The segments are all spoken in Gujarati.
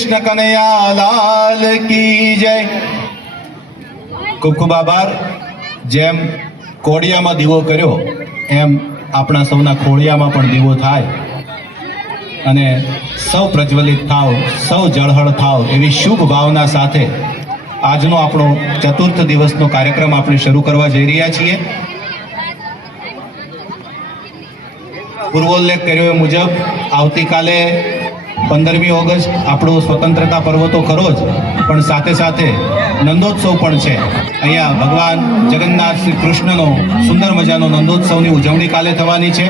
કૃષ્ણ કનૈયા લાલ કી જય ખૂબ ખૂબ આભાર જેમ કોડિયામાં દીવો કર્યો એમ આપણા સૌના ખોડિયામાં પણ દીવો થાય અને સૌ પ્રજ્વલિત થાવ સૌ જળહળ થાવ એવી શુભ ભાવના સાથે આજનો આપણો ચતુર્થ દિવસનો કાર્યક્રમ આપણે શરૂ કરવા જઈ રહ્યા છીએ. પૂર્વોલ્લેખ કર્યો એ મુજબ, આવતીકાલે પંદરમી ઓગસ્ટ આપણો સ્વતંત્રતા પર્વ તો ખરો જ, પણ સાથે સાથે નંદોત્સવ પણ છે. અહીંયા ભગવાન જગન્નાથ શ્રી કૃષ્ણનો સુંદર મજાનો નંદોત્સવની ઉજવણી કાલે થવાની છે.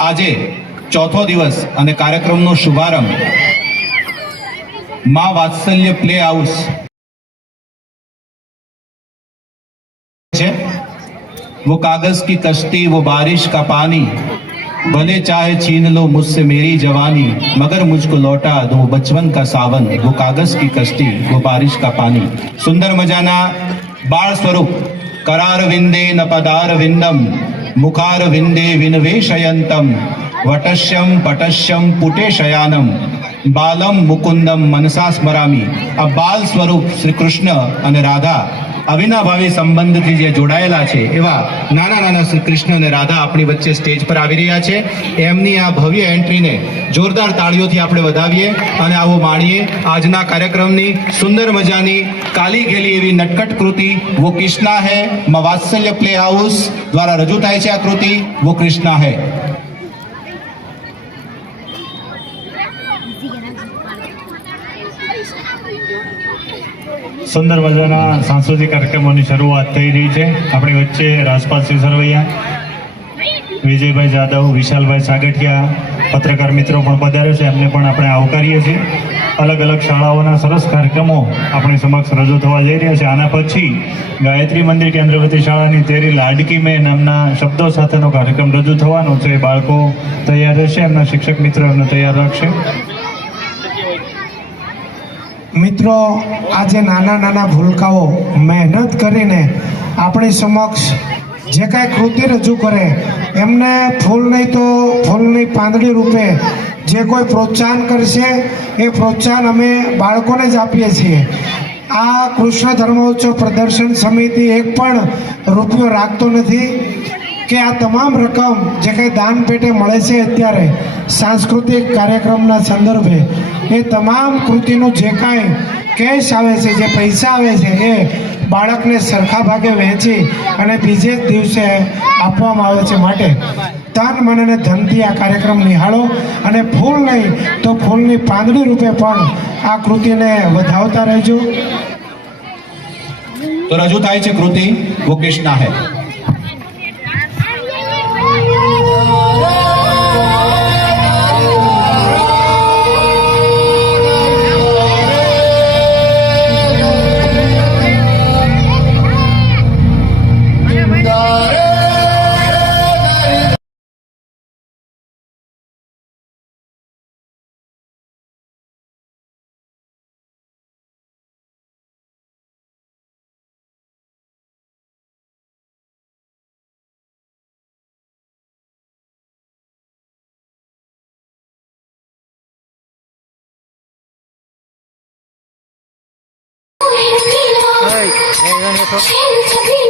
આજે ચોથો દિવસ અને કાર્યક્રમનો શુભારંભ. મા વાત્સલ્ય પ્લે હાઉસ છે. વો કાગજ કી કશ્તી વો બારિશ કા પાણી भले चाहे छीन लो मुझसे मेरी जवानी मगर मुझको लौटा दो बचपन का सावन वो कागज की कश्ती वो बारिश का पानी સુંદર મજાના બાળ સ્વરૂપ કરાર વિંદે ન પદાર વિંદમ મુખાર વિંદે વિનવેશયંતમ વટશ્યમ પટશ્યમ પુટે શયાનમ બાલમ મુકુંદમ મનસા સ્મરામી આ બાલ સ્વરૂપ શ્રી કૃષ્ણ અને રાધા અવિનાભાવી સંબંધથી જે જોડાયેલા છે, એવા નાના નાના કૃષ્ણ અને રાધા આપણી વચ્ચે સ્ટેજ પર આવી રહ્યા છે. એમની આ ભવ્ય એન્ટ્રીને જોરદાર તાળીઓથી આપણે વધાવીએ અને આવો માણીએ આજના કાર્યક્રમની સુંદર મજાની કાલી ઘેલી એવી નટકટ કૃતિ, વો કૃષ્ણા હૈ, મવાત્સલ્ય વાત્સલ્ય પ્લે હાઉસ દ્વારા રજૂ થાય છે આ કૃતિ, વો કૃષ્ણા હે. સુંદર મજાના સાંસ્કૃતિક કાર્યક્રમોની શરૂઆત થઈ રહી છે. આપણી વચ્ચે રાજપાલસિંહ સરવૈયા, વિજયભાઈ જાદવ, વિશાલભાઈ સાગઠિયા, પત્રકાર મિત્રો પણ પધાર્યો છે. એમને પણ આપણે આવકારીએ છીએ. અલગ અલગ શાળાઓના સરસ કાર્યક્રમો આપણી સમક્ષ રજૂ થવા જઈ રહ્યા છે. આના પછી ગાયત્રી મંદિર કેન્દ્રવતી શાળાની તેરી લાડકી મેં નામના શબ્દો સાથેનો કાર્યક્રમ રજૂ થવાનો છે. બાળકો તૈયાર રહેશે. એમના શિક્ષક મિત્રો એમને તૈયાર રાખશે. મિત્રો, આજે નાના નાના ભૂલકાઓ મહેનત કરીને આપણી સમક્ષ જે કાંઈ કૃતિ રજૂ કરે, એમને ફૂલ નહીં તો ફૂલની પાંદડી રૂપે જે કોઈ પ્રોત્સાહન કરશે, એ પ્રોત્સાહન અમે બાળકોને જ આપીએ છીએ. આ કૃષ્ણ ધર્મોત્સવ પ્રદર્શન સમિતિ એક પણ રૂપિયો રાખતો નથી. કે આ તમામ રકમ જે કંઈ દાન પેટે મળે છે અત્યારે સાંસ્કૃતિક કાર્યક્રમના સંદર્ભે, એ તમામ કૃતિનું જે કાંઈ કેશ આવે છે, જે પૈસા આવે છે, એ બાળકને સરખા ભાગે વહેંચી અને બીજે જ દિવસે આપવામાં આવે છે માટે. તન, મન અને ધનથી આ કાર્યક્રમ નિહાળો અને ફૂલ નહીં તો ફૂલની પાંદડી રૂપે પણ આ કૃતિને વધાવતા રહેજો. તો રજૂ થાય છે કૃતિ વો ના હે. জানিয়ে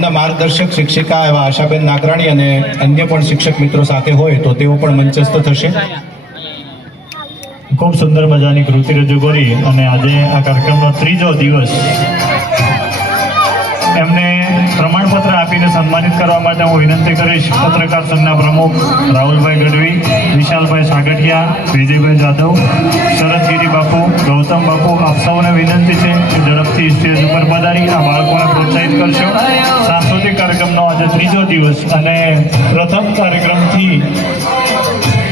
એમના માર્ગદર્શક શિક્ષિકા એવા આશાબેન નાગરાણી અને અન્ય પણ શિક્ષક મિત્રો સાથે હોય તો તેઓ પણ મંચસ્થ થશે. ખૂબ સુંદર મજાની કૃતિ રજૂ કરી અને આજે આ કાર્યક્રમનો ત્રીજો દિવસ એમને પ્રમાણપત્ર આપીને સન્માનિત કરવા માટે હું વિનંતી કરીશ. પત્રકાર સંઘના પ્રમુખ રાહુલભાઈ ગઢવી, વિશાલભાઈ સાગઠિયા, વિજયભાઈ જાદવ શરદગીરી બાપુ, ગૌતમ બાપુ, આપ સૌને વિનંતી છે કે ઝડપથી સ્ટેજ આ બાળકોને પ્રોત્સાહિત કરશો. સાંસ્કૃતિક કાર્યક્રમનો આજે ત્રીજો દિવસ અને પ્રથમ કાર્યક્રમથી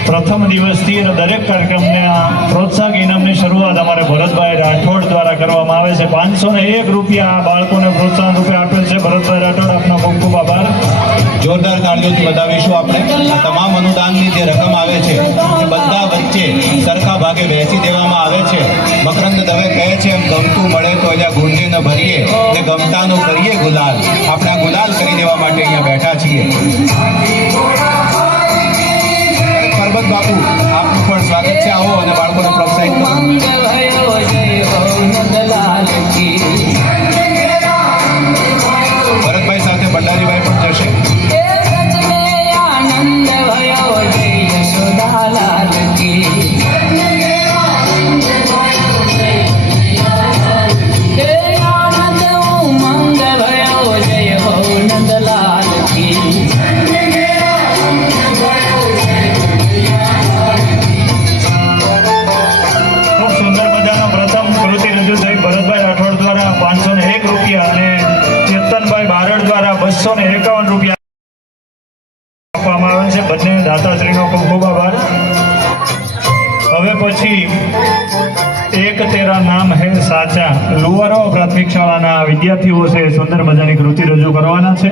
પ્રથમ દિવસથી દરેક કાર્યક્રમને આ પ્રોત્સાહક ઇનામની શરૂઆત અમારે ભરતભાઈ રાઠોડ દ્વારા કરવામાં આવે છે. પાંચસો ને એક રૂપિયા આ બાળકોને પ્રોત્સાહન રૂપે આપેલ છે. ભરતભાઈ રાઠોડ, આપનો ખૂબ ખૂબ આભાર. જોરદાર તાળીઓથી વધાવીશું આપણે. તમામ અનુદાનની જે રકમ આવે છે, એ બધા વચ્ચે સરખા ભાગે વહેંચી દેવામાં આવે છે. મકરંદ દવે કહે છે, એમ ગમતું મળે તો અહીંયા ગુંજે ન ભરીએ ને ગમતાનું કરીએ ગુલાલ. આપણા ગુલાલ કરી દેવા માટે અહીંયા બેઠા છીએ. વિદ્યાર્થીઓ છે સુંદર મજાની કૃતિ રજૂ કરવાના છે.